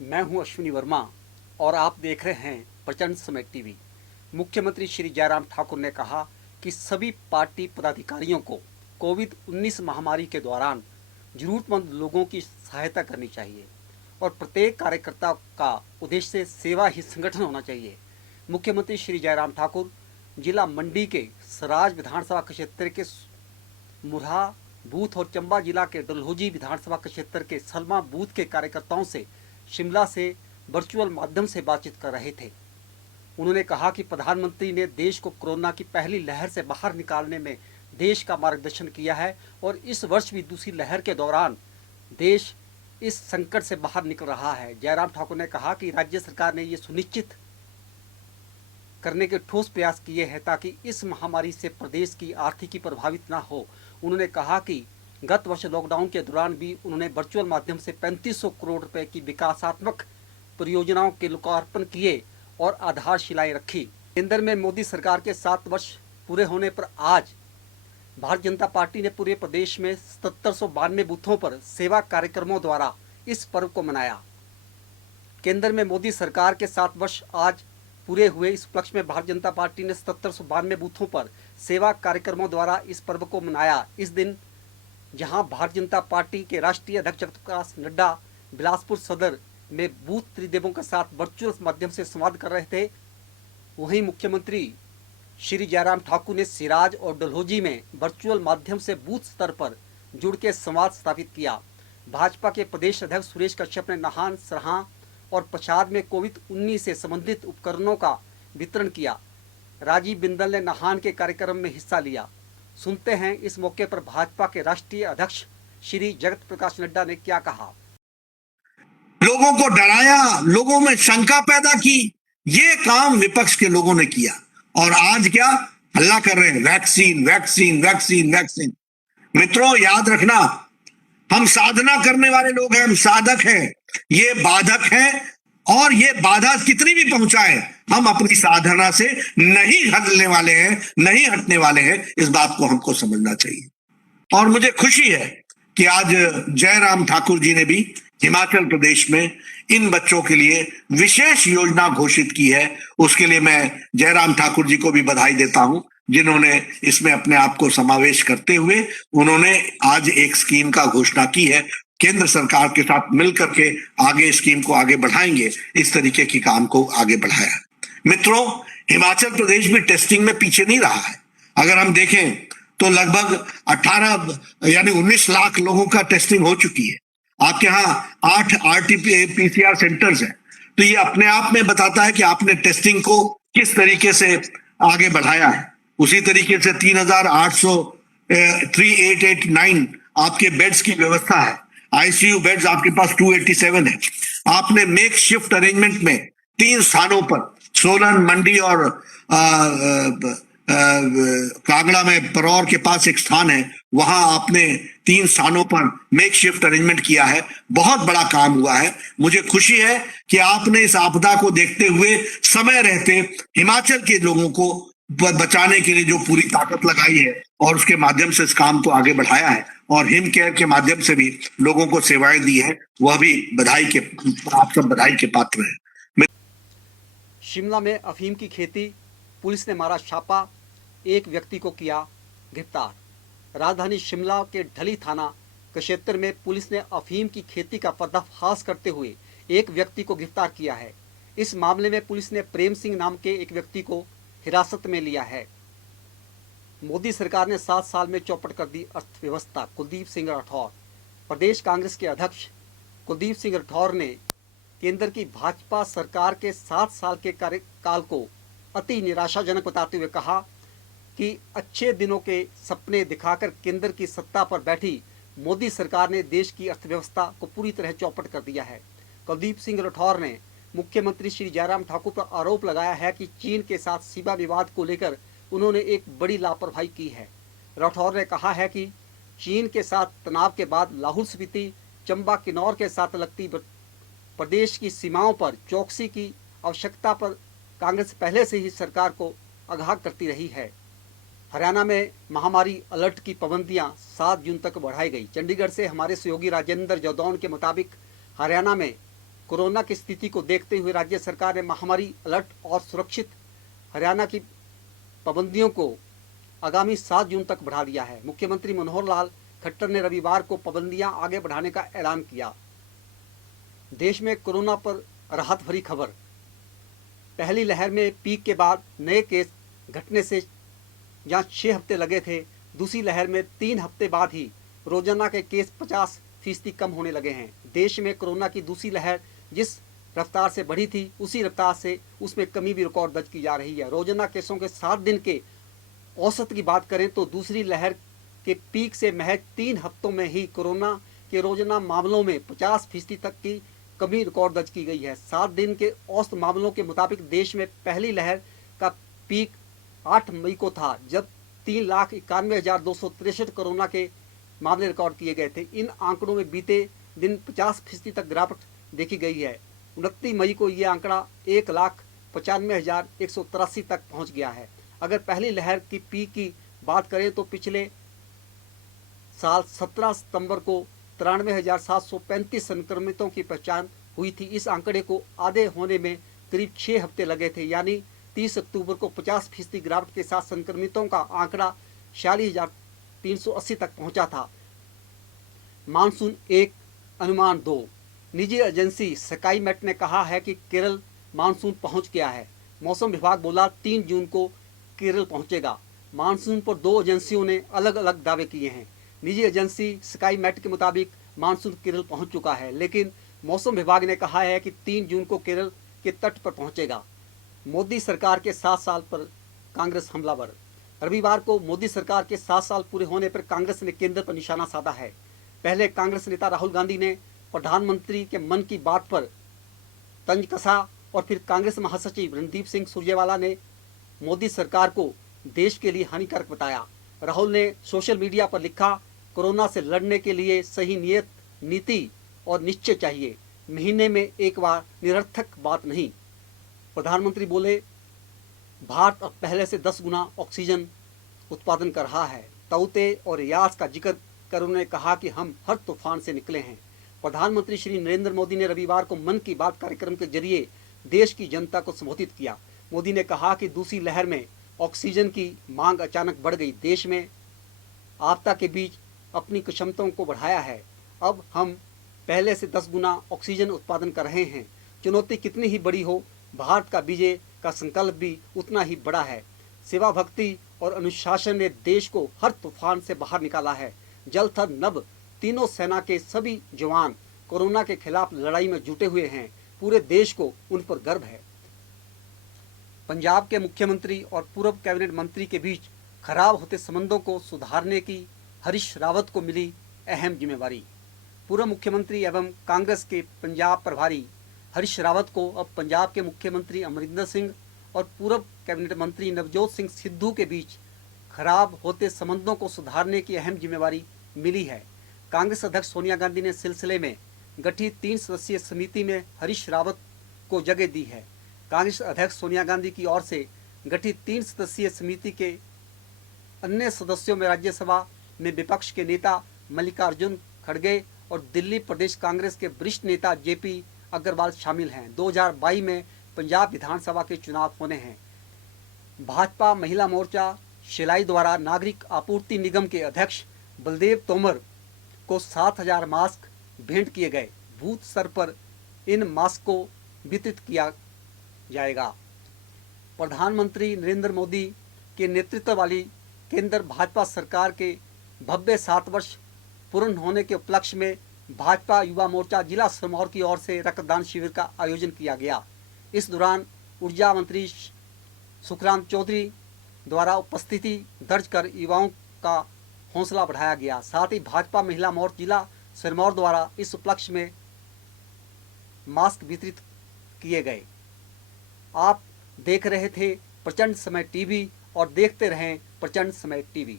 मैं हूं अश्विनी वर्मा और आप देख रहे हैं प्रचंड समय टीवी। मुख्यमंत्री श्री जयराम ठाकुर ने कहा कि सभी पार्टी पदाधिकारियों को कोविड-19 महामारी के दौरान जरूरतमंद लोगों की सहायता करनी चाहिए और प्रत्येक कार्यकर्ता का उद्देश्य सेवा ही संगठन होना चाहिए। मुख्यमंत्री श्री जयराम ठाकुर जिला मंडी के सराज विधानसभा क्षेत्र के मुरहा बूथ और चंबा जिला के डलहौजी विधानसभा क्षेत्र के सलमा बूथ के कार्यकर्ताओं से शिमला से वर्चुअल माध्यम से बातचीत कर रहे थे। उन्होंने कहा कि प्रधानमंत्री ने देश को कोरोना की पहली लहर से बाहर निकालने में देश का मार्गदर्शन किया है और इस वर्ष भी दूसरी लहर के दौरान देश इस संकट से बाहर निकल रहा है। जयराम ठाकुर ने कहा कि राज्य सरकार ने ये सुनिश्चित करने के ठोस प्रयास किए हैं ताकि इस महामारी से प्रदेश की आर्थिकी प्रभावित न हो। उन्होंने कहा कि गत वर्ष लॉकडाउन के दौरान भी उन्होंने वर्चुअल माध्यम से 3500 करोड़ रुपए की विकासात्मक परियोजनाओं के लोकार्पण किए और आधारशिलाएं रखी। केंद्र में मोदी सरकार के 7 वर्ष पूरे होने पर आज भारतीय जनता पार्टी ने पूरे प्रदेश में 7792 बूथों पर सेवा कार्यक्रमों द्वारा इस पर्व को मनाया। केंद्र में मोदी सरकार के 7 वर्ष आज पूरे हुए इस उपलक्ष्य में भारतीय जनता पार्टी ने 7792 बूथों पर सेवा कार्यक्रमों द्वारा इस पर्व को मनाया। इस दिन जहां भारतीय जनता पार्टी के राष्ट्रीय अध्यक्ष जगत प्रकाश नड्डा बिलासपुर सदर में बूथ त्रिदेवों के साथ वर्चुअल माध्यम से संवाद कर रहे थे, वहीं मुख्यमंत्री श्री जयराम ठाकुर ने सिराज और डलहौजी में वर्चुअल माध्यम से बूथ स्तर पर जुड़ के संवाद स्थापित किया। भाजपा के प्रदेश अध्यक्ष सुरेश कश्यप ने नाहन, सरहा और पछाद में कोविड-19 से संबंधित उपकरणों का वितरण किया। राजीव बिंदल ने नाहन के कार्यक्रम में हिस्सा लिया। सुनते हैं इस मौके पर भाजपा के राष्ट्रीय अध्यक्ष श्री जगत प्रकाश नड्डा ने क्या कहा। लोगों को डराया, लोगों में शंका पैदा की, ये काम विपक्ष के लोगों ने किया और आज क्या हल्ला कर रहे हैं, वैक्सीन वैक्सीन वैक्सीन वैक्सीन। मित्रों याद रखना, हम साधना करने वाले लोग हैं, हम साधक हैं, ये बाधक है और ये बाधा कितनी भी पहुंचाए हम अपनी साधना से नहीं हटने वाले हैं, नहीं हटने वाले हैं। इस बात को हमको समझना चाहिए और मुझे खुशी है कि आज जयराम ठाकुर जी ने भी हिमाचल प्रदेश में इन बच्चों के लिए विशेष योजना घोषित की है। उसके लिए मैं जयराम ठाकुर जी को भी बधाई देता हूं, जिन्होंने इसमें अपने आप को समावेश करते हुए उन्होंने आज एक स्कीम का घोषणा की है। केंद्र सरकार के साथ मिलकर के आगे स्कीम को आगे बढ़ाएंगे, इस तरीके की काम को आगे बढ़ाया। मित्रों, हिमाचल प्रदेश भी टेस्टिंग में पीछे नहीं रहा है। अगर हम देखें तो लगभग 19 लाख लोगों का टेस्टिंग हो चुकी है। आपके यहाँ 8 RT-PCR सेंटर्स हैं, तो ये अपने आप में बताता है कि आपने टेस्टिंग को किस तरीके से आगे बढ़ाया है। उसी तरीके से 3889 आपके बेड्स की व्यवस्था है। ICU बेड्स आपके पास 287 है। आपने मेक शिफ्ट अरेंजमेंट में 3 स्थानों पर, सोलन, मंडी और कांगड़ा में परौर के पास एक स्थान है, वहां आपने 3 स्थानों पर मेक शिफ्ट अरेंजमेंट किया है। बहुत बड़ा काम हुआ है। मुझे खुशी है कि आपने इस आपदा को देखते हुए समय रहते हिमाचल के लोगों को बचाने के लिए जो पूरी ताकत लगाई है और उसके माध्यम से इस काम को आगे बढ़ाया है और हिम केयर के माध्यम से भी लोगों को सेवाएं दी है, वह भी आप सब बधाई के पात्र हैं। शिमला में अफीम की खेती, पुलिस ने मारा छापा, एक व्यक्ति को किया गिरफ्तार। राजधानी शिमला के ढली थाना क्षेत्र में पुलिस ने अफीम की खेती का पर्दाफाश करते हुए एक व्यक्ति को गिरफ्तार किया है। इस मामले में पुलिस ने प्रेम सिंह नाम के एक व्यक्ति को हिरासत में लिया है। मोदी सरकार ने 7 साल में चौपट कर दी अर्थव्यवस्था, कुलदीप सिंह राठौर। प्रदेश कांग्रेस के अध्यक्ष कुलदीप सिंह राठौर ने केंद्र की भाजपा सरकार के 7 साल के कार्यकाल को अति निराशाजनक बताते हुए कहा कि अच्छे दिनों के सपने दिखाकर केंद्र की सत्ता पर बैठी मोदी सरकार ने देश की अर्थव्यवस्था को पूरी तरह चौपट कर दिया है। कुलदीप सिंह राठौर ने मुख्यमंत्री श्री जयराम ठाकुर पर आरोप लगाया है कि चीन के साथ सीमा विवाद को लेकर उन्होंने एक बड़ी लापरवाही की है। राठौर ने कहा है कि चीन के साथ तनाव के बाद लाहौल स्पीति, चंबा, किन्नौर के साथ लगती प्रदेश की सीमाओं पर चौकसी की आवश्यकता पर कांग्रेस पहले से ही सरकार को आगाह करती रही है। हरियाणा में महामारी अलर्ट की पाबंदियां 7 जून तक बढ़ाई गई। चंडीगढ़ से हमारे सहयोगी राजेंद्र जौदौन के मुताबिक हरियाणा में कोरोना की स्थिति को देखते हुए राज्य सरकार ने महामारी अलर्ट और सुरक्षित हरियाणा की पाबंदियों को आगामी 7 जून तक बढ़ा दिया है। मुख्यमंत्री मनोहर लाल खट्टर ने रविवार को पाबंदियां आगे बढ़ाने का ऐलान किया। देश में कोरोना पर राहत भरी खबर। पहली लहर में पीक के बाद नए केस घटने से जहां 6 हफ्ते लगे थे, दूसरी लहर में 3 हफ्ते बाद ही रोजाना के केस 50% कम होने लगे हैं। देश में कोरोना की दूसरी लहर जिस रफ्तार से बढ़ी थी, उसी रफ्तार से उसमें कमी भी रिकॉर्ड दर्ज की जा रही है। रोजाना केसों के 7 दिन के औसत की बात करें तो दूसरी लहर के पीक से महज 3 हफ्तों में ही कोरोना के रोजाना मामलों में 50% तक की कमी रिकॉर्ड दर्ज की गई है। 7 दिन के औसत मामलों के मुताबिक देश में पहली लहर का पीक 8 मई को था, जब 3,91,263 कोरोना के मामले रिकॉर्ड किए गए थे। इन आंकड़ों में बीते दिन 50% तक गिरावट देखी गई है। 29 मई को यह आंकड़ा 1,95,183 तक पहुंच गया है। अगर पहली लहर की पीक की बात करें तो पिछले साल 17 सितंबर को 93,735 संक्रमितों की पहचान हुई थी। इस आंकड़े को आधे होने में करीब 6 हफ्ते लगे थे, यानी 30 अक्टूबर को 50% गिरावट के साथ संक्रमितों का आंकड़ा 46,380 तक पहुंचा था। मानसून 1 अनुमान 2। निजी एजेंसी स्काई मेट ने कहा है कि केरल मानसून पहुंच गया है। मौसम विभाग बोला 3 जून को केरल पहुंचेगा। मानसून पर 2 एजेंसियों ने अलग अलग दावे किए हैं। निजी एजेंसी स्काई मेट के मुताबिक मानसून केरल पहुंच चुका है, लेकिन मौसम विभाग ने कहा है कि 3 जून को केरल के तट पर पहुंचेगा। मोदी सरकार के 7 साल पर कांग्रेस हमलावर। रविवार को मोदी सरकार के 7 साल पूरे होने पर कांग्रेस ने केंद्र पर निशाना साधा है। पहले कांग्रेस नेता राहुल गांधी ने प्रधानमंत्री के मन की बात पर तंज कसा और फिर कांग्रेस महासचिव रणदीप सिंह सुरजेवाला ने मोदी सरकार को देश के लिए हानिकारक बताया। राहुल ने सोशल मीडिया पर लिखा, कोरोना से लड़ने के लिए सही नियत, नीति और निश्चय चाहिए, महीने में एक बार निरर्थक बात नहीं। प्रधानमंत्री बोले, भारत अब पहले से 10 गुना ऑक्सीजन उत्पादन कर रहा है। तौते और रियाज का जिक्र कर उन्होंने कहा कि हम हर तूफान से निकले हैं। प्रधानमंत्री श्री नरेंद्र मोदी ने रविवार को मन की बात कार्यक्रम के जरिए देश की जनता को संबोधित किया। मोदी ने कहा कि दूसरी लहर में ऑक्सीजन की मांग अचानक बढ़ गई। देश में आपदा के बीच अपनी क्षमताओं को बढ़ाया है। अब हम पहले से 10 गुना ऑक्सीजन उत्पादन कर रहे हैं। चुनौती कितनी ही बड़ी हो, भारत का विजय का संकल्प भी उतना ही बड़ा है। सेवा, भक्ति और अनुशासन ने देश को हर तूफान से बाहर निकाला है। जल, थल, नभ तीनों सेना के सभी जवान कोरोना के खिलाफ लड़ाई में जुटे हुए हैं। पूरे देश को उन पर गर्व है। पंजाब के मुख्यमंत्री और पूर्व कैबिनेट मंत्री के बीच खराब होते संबंधों को सुधारने की हरीश रावत को मिली अहम जिम्मेवारी। पूर्व मुख्यमंत्री एवं कांग्रेस के पंजाब प्रभारी हरीश रावत को अब पंजाब के मुख्यमंत्री अमरिंदर सिंह और पूर्व कैबिनेट मंत्री नवजोत सिंह सिद्धू के बीच खराब होते संबंधों को सुधारने की अहम जिम्मेवारी मिली है। कांग्रेस अध्यक्ष सोनिया गांधी ने सिलसिले में गठित 3 सदस्यीय समिति में हरीश रावत को जगह दी है। कांग्रेस अध्यक्ष सोनिया गांधी की ओर से गठित 3 सदस्यीय समिति के अन्य सदस्यों में राज्यसभा में विपक्ष के नेता मल्लिकार्जुन खड़गे और दिल्ली प्रदेश कांग्रेस के वरिष्ठ नेता जेपी अग्रवाल शामिल हैं। 2022 में पंजाब विधानसभा के चुनाव होने हैं। भाजपा महिला मोर्चा शिलाई द्वारा नागरिक आपूर्ति निगम के अध्यक्ष बलदेव तोमर को 7,000 मास्क भेंट किए गए। बूथ स्तर पर इन मास्क को वितरित किया जाएगा। प्रधानमंत्री नरेंद्र मोदी के नेतृत्व वाली केंद्र भाजपा सरकार के भव्य 7 वर्ष पूर्ण होने के उपलक्ष्य में भाजपा युवा मोर्चा जिला सिरमौर की ओर से रक्तदान शिविर का आयोजन किया गया। इस दौरान ऊर्जा मंत्री सुखराम चौधरी द्वारा उपस्थिति दर्ज कर युवाओं का हौसला बढ़ाया गया। साथ ही भाजपा महिला मोर्चा जिला सिरमौर द्वारा इस उपलक्ष्य में मास्क वितरित किए गए। आप देख रहे थे प्रचंड समय टीवी और देखते रहें प्रचंड समय टीवी।